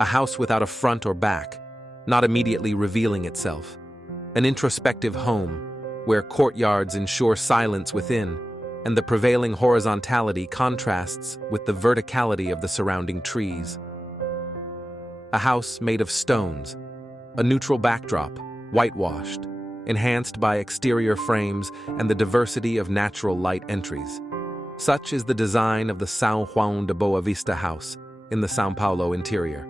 A house without a front or back, not immediately revealing itself. An introspective home, where courtyards ensure silence within, and the prevailing horizontality contrasts with the verticality of the surrounding trees. A house made of stones, a neutral backdrop, whitewashed, enhanced by exterior frames and the diversity of natural light entries. Such is the design of the São João de Boa Vista house in the São Paulo interior.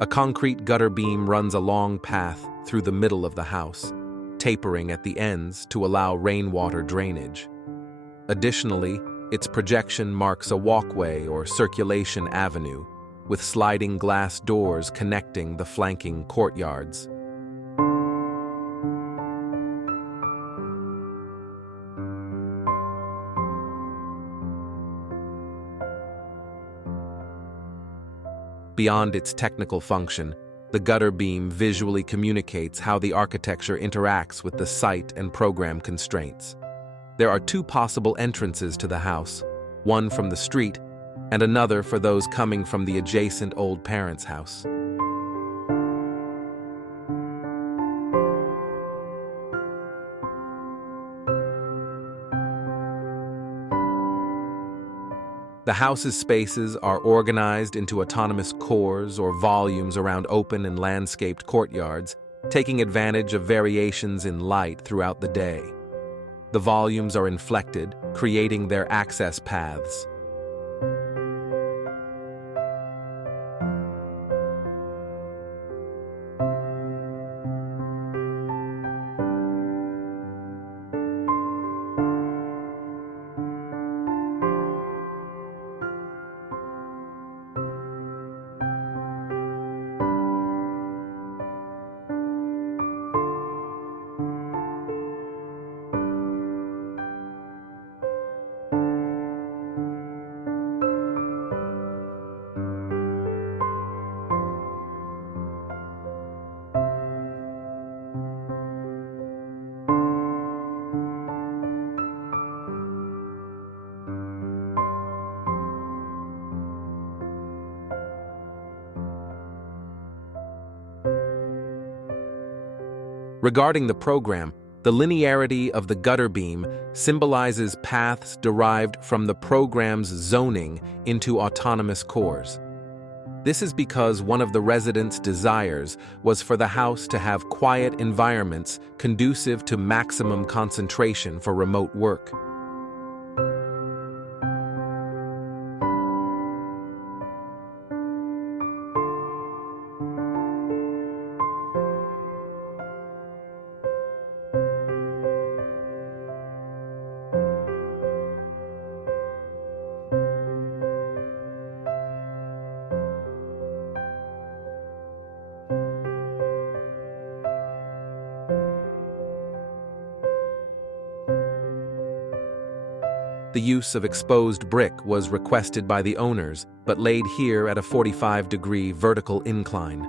A concrete gutter beam runs a long path through the middle of the house, tapering at the ends to allow rainwater drainage. Additionally, its projection marks a walkway or circulation avenue, with sliding glass doors connecting the flanking courtyards. Beyond its technical function, the gutter beam visually communicates how the architecture interacts with the site and program constraints. There are two possible entrances to the house, one from the street and another for those coming from the adjacent old parents' house. The house's spaces are organized into autonomous cores or volumes around open and landscaped courtyards, taking advantage of variations in light throughout the day. The volumes are inflected, creating their access paths. Regarding the program, the linearity of the gutter beam symbolizes paths derived from the program's zoning into autonomous cores. This is because one of the residents' desires was for the house to have quiet environments conducive to maximum concentration for remote work. The use of exposed brick was requested by the owners, but laid here at a 45-degree vertical incline.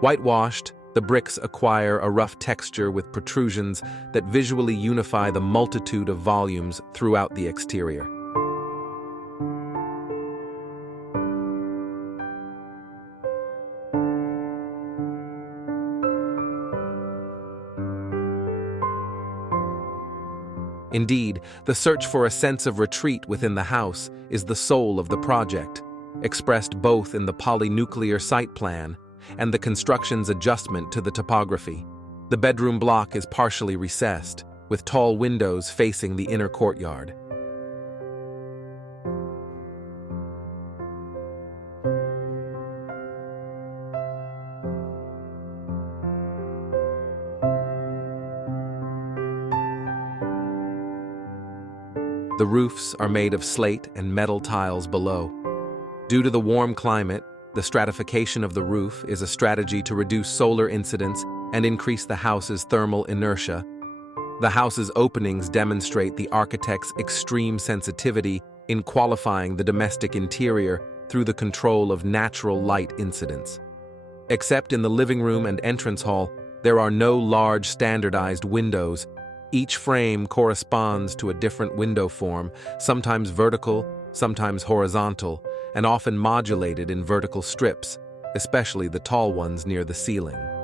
Whitewashed, the bricks acquire a rough texture with protrusions that visually unify the multitude of volumes throughout the exterior. Indeed, the search for a sense of retreat within the house is the soul of the project, expressed both in the polynuclear site plan and the construction's adjustment to the topography. The bedroom block is partially recessed, with tall windows facing the inner courtyard. The roofs are made of slate and metal tiles below. Due to the warm climate, the stratification of the roof is a strategy to reduce solar incidence and increase the house's thermal inertia. The house's openings demonstrate the architect's extreme sensitivity in qualifying the domestic interior through the control of natural light incidence. Except in the living room and entrance hall, there are no large standardized windows. Each frame corresponds to a different window form, sometimes vertical, sometimes horizontal, and often modulated in vertical strips, especially the tall ones near the ceiling.